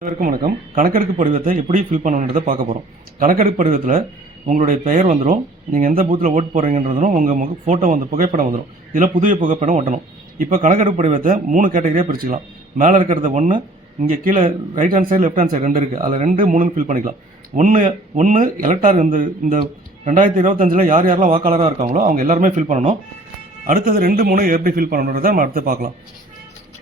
அனைவருக்கும் வணக்கம். கணக்கெடுப்பு படிவத்தை எப்படி ஃபில் பண்ணணுன்றதை பார்க்க போகிறோம். கணக்கெடுப்பு படிவத்தில் உங்களுடைய பெயர் வந்துடும், நீங்கள் எந்த பூத்தில் ஓட்டு போடுறீங்கன்றதும் உங்கள் ஃபோட்டோ வந்து புகைப்படம் வந்துடும். இதில் புதிய புகைப்படம் ஒட்டணும். இப்போ கணக்கெடுப்பு படிவத்தை 3 கேட்டகரியாக பிரிச்சுக்கலாம். மேலே இருக்கிறது 1, இங்கே கீழே right hand side left hand side 2 இருக்குது. அதில் 2, 3 ஃபில் பண்ணிக்கலாம். ஒன்று எலக்டார் இந்த 2025 யார் யாரெல்லாம் வாக்காளராக இருக்காங்களோ அவங்க எல்லாருமே ஃபில் பண்ணணும். அடுத்தது 2, 3 எப்படி ஃபில் பண்ணணுன்றதை நம்ம அடுத்து பார்க்கலாம்.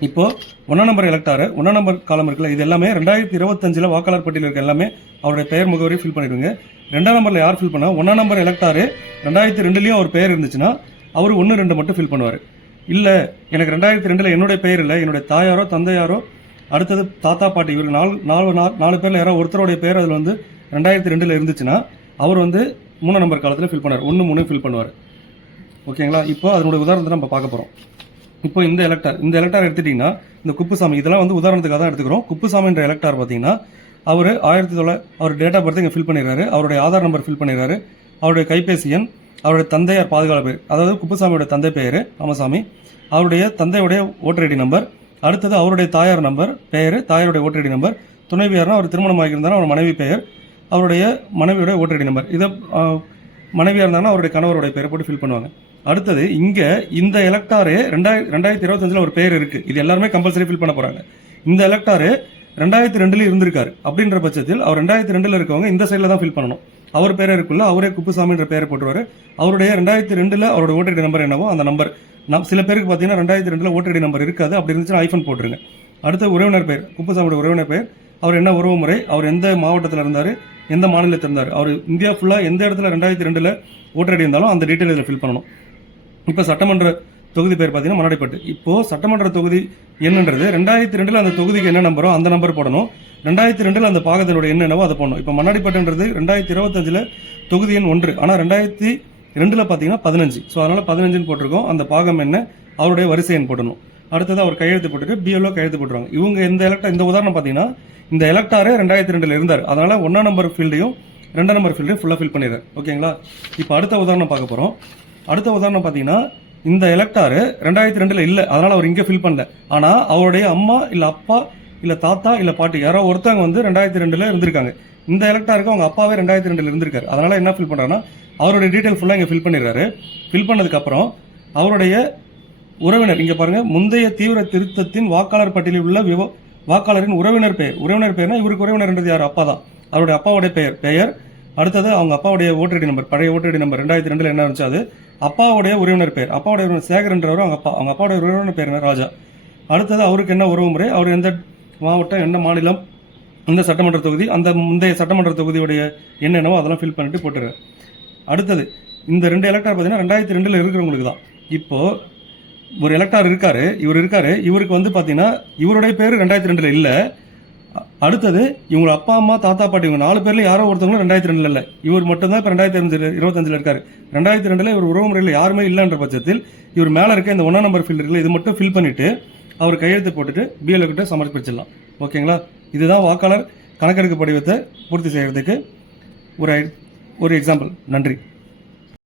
இப்போ 1 நம்பர் எலக்டாரு 1 நம்பர் காலம் இருக்குல்ல, இது எல்லாமே 2025 வாக்காளர் பட்டியல் இருக்க எல்லாமே அவருடைய பெயர் முகவரி ஃபில் பண்ணிடுங்க. 2ஆம் நம்பரில் யார் ஃபில் பண்ணா 1 நம்பர் எலக்டாரு 2002 அவர் பெயர் இருந்துச்சுன்னா அவர் 1, 2 மட்டும் ஃபில் பண்ணுவார். இல்லை எனக்கு 2002 என்னுடைய பெயர் இல்லை, என்னுடைய தாயாரோ தந்தையாரோ அடுத்தது தாத்தா பாட்டி இவருக்கு 4 பேரில் யாரோ ஒருத்தருடைய பேர் அதில் வந்து 2002 இருந்துச்சுன்னா அவர் வந்து 3 நம்பர் காலத்தில் ஃபில் பண்ணுவார், 1, 3 ஃபில் பண்ணுவார். ஓகேங்களா? இப்போ அதனுடைய உதாரணத்தை நம்ம பார்க்க போகிறோம். இப்போ இந்த எலக்டார் எடுத்துட்டீங்கன்னா இந்த குப்புசாமி இதெல்லாம் வந்து உதாரணத்துக்காக தான் எடுத்துக்கிறோம். குப்புசாமின்ற எலக்டார் பார்த்தீங்கன்னா அவர் அவர் டேட் ஆஃப் பர்த் இங்கே ஃபில் பண்ணிடுறாரு, அவருடைய ஆதார் நம்பர் ஃபில் பண்ணிடுறாரு, அவருடைய கைபேசி எண், அவருடைய தந்தையார் பாதுகாப்பு பேர், அதாவது குப்புசாமியோட தந்தை பெயர் ராமசாமி, அவருடைய தந்தையுடைய ஓட்டர் ஐடி நம்பர், அடுத்தது அவருடைய தாயார் நம்பர் பெயர், தாயாருடைய ஓட்டர் ஐடி நம்பர், துணைவியார்னா அவர் திருமணம் ஆகியிருந்தாலும் அவர் மனைவி பெயர், அவருடைய மனைவியுடைய ஓட்டர் ஐடி நம்பர், இதை மனைவியாக இருந்தாங்கன்னா அவருடைய கணவருடைய பெயரை போட்டு ஃபில் பண்ணுவாங்க. அடுத்தது இங்கே இந்த எலக்டாரு 2025 ஒரு பேர் இருக்கு, இது எல்லாருமே கம்பல்சரி ஃபில் பண்ண போறாங்க. இந்த எலக்டாரு 2002 இருந்திருக்காரு அப்படின்ற பட்சத்தில் அவர் 2002 இருக்கவங்க இந்த சைடில் தான் ஃபில் பண்ணணும். அவர் பேரே இருக்குல்ல, அவரே குப்புசாமின்ற பேரை போட்டுருவாரு. அவருடைய 2002 அவரோட ஓட்டர் ஐடி நம்பர் என்னவோ அந்த நம்பர் சில பேருக்கு பார்த்தீங்கன்னா 2002 ஓட்டர் ஐடி நம்பர் இருக்காது, அப்படி இருந்துச்சுன்னா ஐஃபோன் போட்டுருங்க. அடுத்த உறவினர் பெயர், குப்புசாமியோட உறவினர் பெயர், அவர் என்ன உறவு முறை, அவர் எந்த மாவட்டத்தில் இருந்தார், எந்த மாநிலத்தில் இருந்தார், அவர் இந்தியா ஃபுல்லாக எந்த இடத்துல 2002 ஓட்டர் ஐடி இருந்தாலும் அந்த டீட்டெயில் இதில் ஃபில் பண்ணணும். இப்போ சட்டமன்ற தொகுதி பேர் பார்த்தீங்கன்னா மண்ணாடிப்பட்டு. இப்போ சட்டமன்ற தொகுதி என்னன்றது 2002 அந்த தொகுதிக்கு என்ன நம்பரோ அந்த நம்பர் போடணும். 2002 அந்த பாகத்தினுடைய என்னவோ அதை போடணும். இப்போ மண்ணாடிப்பட்டுன்றது 2025 தொகுதி எண் 1, ஆனால் 2002 பார்த்தீங்கன்னா 15. ஸோ அதனால 15 போட்டிருக்கோம். அந்த பாகம் என்ன, அவருடைய வரிசை எண் போடணும். அடுத்தது அவர் கையெழுத்து போட்டுட்டு பிஎல்ஓ கையெழுத்து போட்டுருவாங்க. இவங்க இந்த உதாரணம் பார்த்தீங்கன்னா இந்த எலக்டாரு 2002 இருந்தார், அதனால 1ஆம் நம்பர் ஃபீல்டையும் 2ஆம் நம்பர் ஃபீல்டையும் ஃபுல்லாக ஃபில் பண்ணிடுறாரு. ஓகேங்களா? இப்போ அடுத்த உதாரணம் பார்க்க போகிறோம். அடுத்த உதாரணம் பார்த்தீங்கன்னா இந்த எலக்டாரு 2002 இல்லை, அதனால அவர் இங்கே ஃபில் பண்ணல. ஆனால் அவருடைய அம்மா இல்லை அப்பா இல்லை தாத்தா இல்லை பாட்டி யாரோ ஒருத்தவங்க வந்து 2002 இருந்திருக்காங்க. இந்த எலக்டாருக்கு அவங்க அப்பாவே 2002 இருந்திருக்காரு, அதனால என்ன ஃபில் பண்ணுறாங்கன்னா அவருடைய டீட்டெயில் ஃபுல்லாக இங்கே ஃபில் பண்ணிடுறாரு. ஃபில் பண்ணதுக்கப்புறம் அவருடைய உறவினர் இங்கே பாருங்க, முந்தைய தீவிர திருத்தத்தின் வாக்காளர் பட்டியலில் உள்ள வாக்காளரின் உறவினர் பெயர்னா இவருக்கு உறவினர்ன்றது யார், அப்பா தான். அவருடைய அப்பாவுடைய பெயர், அடுத்தது அவங்க அப்பாவுடைய ஓட்டர் ஐடி நம்பர், பழைய ஓட்டர் ஐடி நம்பர் 2002 என்ன இருந்துச்சு அது, அப்பாவுடைய உறவினர் பெயர், அப்பாவுடைய உறவினர் சேகர்ன்றவர் அவங்க அப்பாவுடைய உறவினர் பெயர் ராஜா. அடுத்தது அவருக்கு என்ன உறவு முறை, அவர் எந்த மாவட்டம் என்ன மாநிலம், இந்த சட்டமன்ற தொகுதி, அந்த முந்தைய சட்டமன்ற தொகுதியுடைய என்னென்னவோ அதெல்லாம் ஃபில் பண்ணிட்டு போட்டுருவார். அடுத்தது இந்த 2 எலக்டார் பார்த்தீங்கன்னா 2002 இருக்கிறவங்களுக்கு தான். இப்போ ஒரு எலக்டார் இவருக்கு வந்து பார்த்தீங்கன்னா இவருடைய பேர் 2002 இல்லை. அடுத்தது இவங்க அப்பா அம்மா தாத்தா பாட்டி இவங்க 4 பேர்ல யாரோ ஒருத்தவங்க 2002 இல்லை, இவர் மட்டும்தான் இப்போ 2025 இருக்காரு. 2002 இவர் உறவு முறையில் யாருமே இல்லைன்ற பட்சத்தில் இவர் மேலே இருக்க இந்த 1ஆம் நம்பர் ஃபீல்டு இருக்குல்ல, இது மட்டும் ஃபில் பண்ணிட்டு அவர் கையெழுத்து போட்டுட்டு பிஎல்ஓ கிட்ட சமர்ப்பிச்சிடலாம். ஓகேங்களா? இதுதான் வாக்காளர் கணக்கெடுப்பு படிவத்தை பூர்த்தி செய்யறதுக்கு ஒரு எக்ஸாம்பிள். நன்றி.